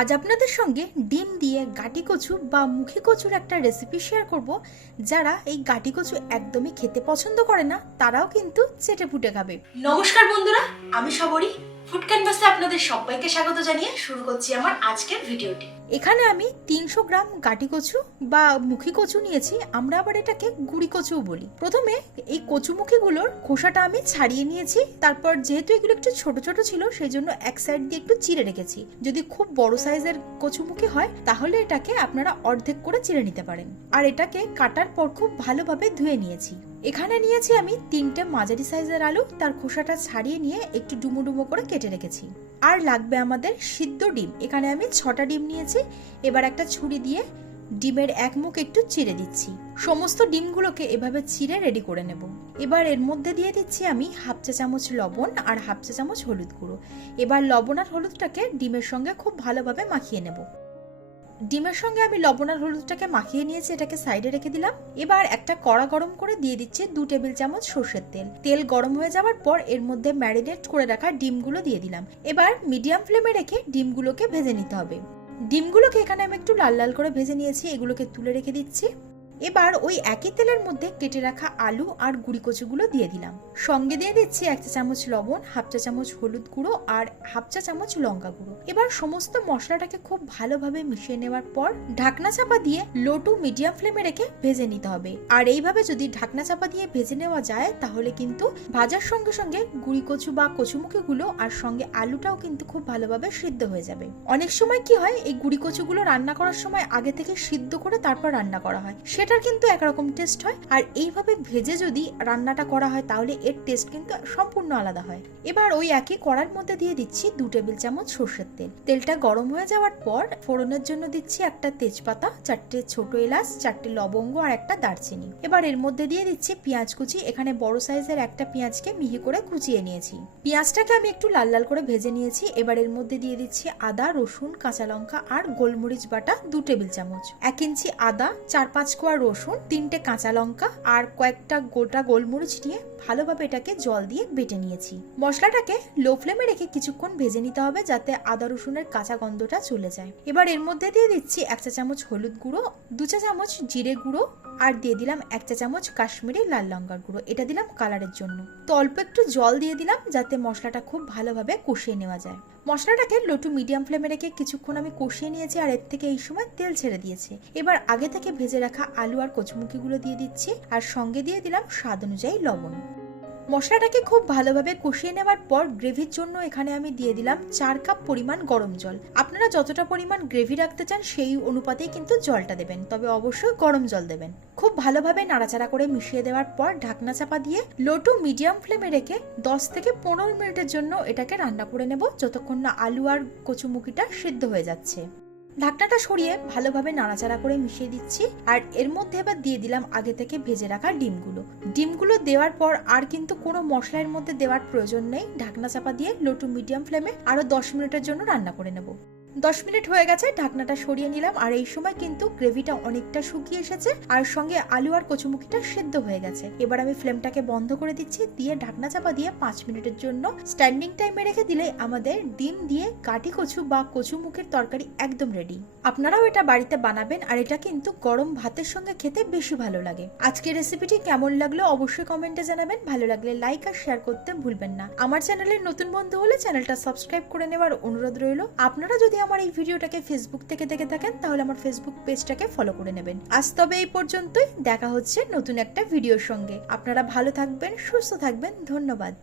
আজ আপনাদের সঙ্গে ডিম দিয়ে গাটি কচু বা মুখে কচুর একটা রেসিপি শেয়ার করব। যারা এই গাটি কচু একদমই খেতে পছন্দ করে না, তারাও কিন্তু চেটে পুটে খাবে। নমস্কার বন্ধুরা, আমি সবরি। ফুড আপনাদের সবাইকে স্বাগত জানিয়ে শুরু করছি আমার আজকের ভিডিওটি। এখানে আমি তিনশো গ্রাম গাটি কচু বা মুখী কচু নিয়েছি। আমরা আবার এটাকে গুড়ি কচুও বলি। প্রথমে এই কচুমুখীগুলোর খোসাটা আমি ছাড়িয়ে নিয়েছি। তারপর যেহেতু এগুলো একটু ছোট ছোট ছিল সেই জন্য এক সাইড দিয়ে একটু চিড়ে রেখেছি। যদি খুব বড় সাইজের কচুমুখী হয়, তাহলে এটাকে আপনারা অর্ধেক করে চিড়ে নিতে পারেন। আর এটাকে কাটার পর খুব ভালোভাবে ধুয়ে নিয়েছি। এখানে নিয়েছি আমি তিনটে মাঝারি সাইজের আলু, তার খোসাটা ছাড়িয়ে নিয়ে একটু ডুমো ডুমো করে কেটে রেখেছি। আর লাগবে আমাদের সিদ্ধ ডিম। এখানে আমি ছটা ডিম নিয়েছি। এবার একটা ছুরি দিয়ে ডিমের এক মুখ একটু চিড়ে দিচ্ছি। সমস্ত ডিমগুলোকে এভাবে চিড়ে রেডি করে নেব। এবার এর মধ্যে দিয়ে দিচ্ছি আমি হাফ চা চামচ লবণ আর হাফ চা চামচ হলুদ গুঁড়ো। এবার লবণ আর হলুদটাকে ডিমের সঙ্গে খুব ভালোভাবে মাখিয়ে নেব। ডিমের সঙ্গে আমি লবণ আর হলুদটাকে মাখিয়ে নিয়েছি, এটাকে সাইডে রেখে দিলাম। এবার একটা কড়া গরম করে দিয়ে দিচ্ছি দু টেবিল চামচ সর্ষের তেল। তেল গরম হয়ে যাওয়ার পর এর মধ্যে ম্যারিনেট করে রাখা ডিমগুলো দিয়ে দিলাম। এবার মিডিয়াম ফ্লেমে রেখে ডিমগুলোকে ভেজে নিতে হবে। ডিমগুলোকে এখানে আমি একটু লাল লাল করে ভেজে নিয়েছি, এগুলোকে তুলে রেখে দিচ্ছি। এবার ওই একই তেলের মধ্যে কেটে রাখা আলু আর গুড়ি কচুগুলো দিয়ে দিলাম। সঙ্গে দিয়ে দিচ্ছি এক চা চামচ লবণ, হাফ চা চামচ হলুদ গুঁড়ো আর হাফ চা চামচ লঙ্কা গুঁড়ো। এবার সমস্ত মশলাটাকে খুব ভালোভাবে মিশিয়ে নেওয়ার পর ঢাকনা চাপা দিয়ে লো টু মিডিয়াম ফ্লেমে রেখে ভেজে নিতে হবে। আর এইভাবে যদি ঢাকনা চাপা দিয়ে ভেজে নেওয়া যায়, তাহলে কিন্তু ভাজার সঙ্গে সঙ্গে গুড়ি কচু বা কচুমুখিগুলো আর সঙ্গে আলুটাও কিন্তু খুব ভালোভাবে সিদ্ধ হয়ে যাবে। অনেক সময় কি হয়, এই গুড়ি কচুগুলো রান্না করার সময় আগে থেকে সিদ্ধ করে তারপর রান্না করা হয়। সেটার কিন্তু একরকম টেস্ট হয়। আর এইভাবে ভেজে যদি রান্নাটা করা হয়, তাহলে এর টেস্ট কিন্তু সম্পূর্ণ আলাদা হয়। এবার ওই একই কড়ার মধ্যে দিয়ে দিচ্ছি দু টেবিল চামচ সর্ষের তেল। তেলটা গরম হয়ে যাওয়ার পর ফোড়নের জন্য দিচ্ছি একটা তেজপাতা, চারটে ছোট এলাচ, চারটে লবঙ্গ আর একটা দারচিনি। এবার এর মধ্যে দিয়ে দিচ্ছি পেঁয়াজ কুচি। এখানে বড় সাইজের একটা পেঁয়াজকে মিহি করে কুচিয়ে নিয়েছি। পেঁয়াজটাকে আমি একটু লাল লাল করে ভেজে নিয়েছি। এবার এর মধ্যে দিয়ে দিচ্ছি আদা, রসুন, কাঁচা লঙ্কা আর গোলমরিচ বাটা দু টেবিল চামচ। এক ইঞ্চি আদা, চার পাঁচ কোয়া রসুন, তিনটে কাঁচা লঙ্কা আর কয়েকটা গোটা গোলমরিচ নিয়ে ভালোভাবে এটাকে জল দিয়ে বেটে নিয়েছি। মশলাটাকে লো ফ্লেমে রেখে কিছুক্ষণ ভেজে নিতে হবে যাতে আদা রসুনের কাঁচা গন্ধটা চলে যায়। এবার এর মধ্যে দিয়ে দিচ্ছি এক চা চামচ হলুদ গুঁড়ো, দু চা চামচ জিরে গুঁড়ো আর দিয়ে দিলাম এক চা চামচ কাশ্মীরি লাল লঙ্কার গুঁড়ো। এটা দিলাম কালারের জন্য। তো অল্প একটু জল দিয়ে দিলাম যাতে মশলাটা খুব ভালোভাবে কষিয়ে নেওয়া যায়। মশলাটাকে লো টু মিডিয়াম ফ্লেমে রেখে কিছুক্ষণ আমি কষিয়ে নিয়েছি আর এর থেকে এই সময় তেল ছেড়ে দিয়েছে। এবার আগে থেকে ভেজে রাখা আলু আর কচুমুখিগুলো দিয়ে দিচ্ছি আর সঙ্গে দিয়ে দিলাম স্বাদ অনুযায়ী লবণ। মশলাটাকে খুব ভালোভাবে কষিয়ে নেওয়ার পর গ্রেভির জন্য এখানে আমি দিয়ে দিলাম চার কাপ পরিমাণ গরম জল। আপনারা যতটা পরিমাণ গ্রেভি রাখতে চান সেই অনুপাতেই কিন্তু জলটা দেবেন, তবে অবশ্যই গরম জল দেবেন। খুব ভালোভাবে নাড়াচাড়া করে মিশিয়ে দেওয়ার পর ঢাকনা চাপা দিয়ে লো টু মিডিয়াম ফ্লেমে রেখে দশ থেকে পনেরো মিনিটের জন্য এটাকে রান্না করে নেব, যতক্ষণ না আলু আর কচুমুখিটা সিদ্ধ হয়ে যাচ্ছে। ঢাকনাটা সরিয়ে ভালোভাবে নাড়াচাড়া করে মিশিয়ে দিচ্ছি, আর এর মধ্যে এবার দিয়ে দিলাম আগে থেকে ভেজে রাখা ডিমগুলো। ডিমগুলো দেওয়ার পর আর কিন্তু কোনো মশলার মধ্যে দেওয়ার প্রয়োজন নেই। ঢাকনা চাপা দিয়ে লো টু মিডিয়াম ফ্লেমে আরও দশ মিনিটের জন্য রান্না করে নেব। দশ মিনিট হয়ে গেছে, ঢাকনাটা সরিয়ে নিলাম, আর এই সময় কিন্তু গ্রেভিটা অনেকটা শুকিয়ে এসেছে, আর সঙ্গে আলু আর কচুমুখিটা সেদ্ধ হয়ে গেছে। এবার আমি ফ্লেমটাকে বন্ধ করে দিচ্ছি, দিয়ে ঢাকনা চাপা দিয়ে পাঁচ মিনিটের জন্য স্ট্যান্ডিং টাইমে রেখে দিলে আমাদের ডিম দিয়ে কাটি কচু বা কচুমুখের তরকারি একদম রেডি আপনারাও এটা বাড়িতে বানাবেন আর এটা কিন্তু গরম ভাতের সঙ্গে খেতে বেশি ভালো লাগে। আজকের রেসিপিটি কেমন লাগল অবশ্যই কমেন্টে জানাবেন। ভালো লাগলে লাইক আর শেয়ার করতে ভুলবেন না। আমার চ্যানেলের নতুন বন্ধু হলে চ্যানেলটা সাবস্ক্রাইব করে নেওয়ার অনুরোধ রইল। আপনারা যদি আমার এই ভিডিওটাকে ফেসবুক থেকে দেখে থাকেন, তাহলে আমার ফেসবুক পেজটাকে ফলো করে নেবেন। আজ তবে এই পর্যন্তই। দেখা হচ্ছে নতুন একটা ভিডিওর সঙ্গে। আপনারা ভালো থাকবেন, সুস্থ থাকবেন। ধন্যবাদ।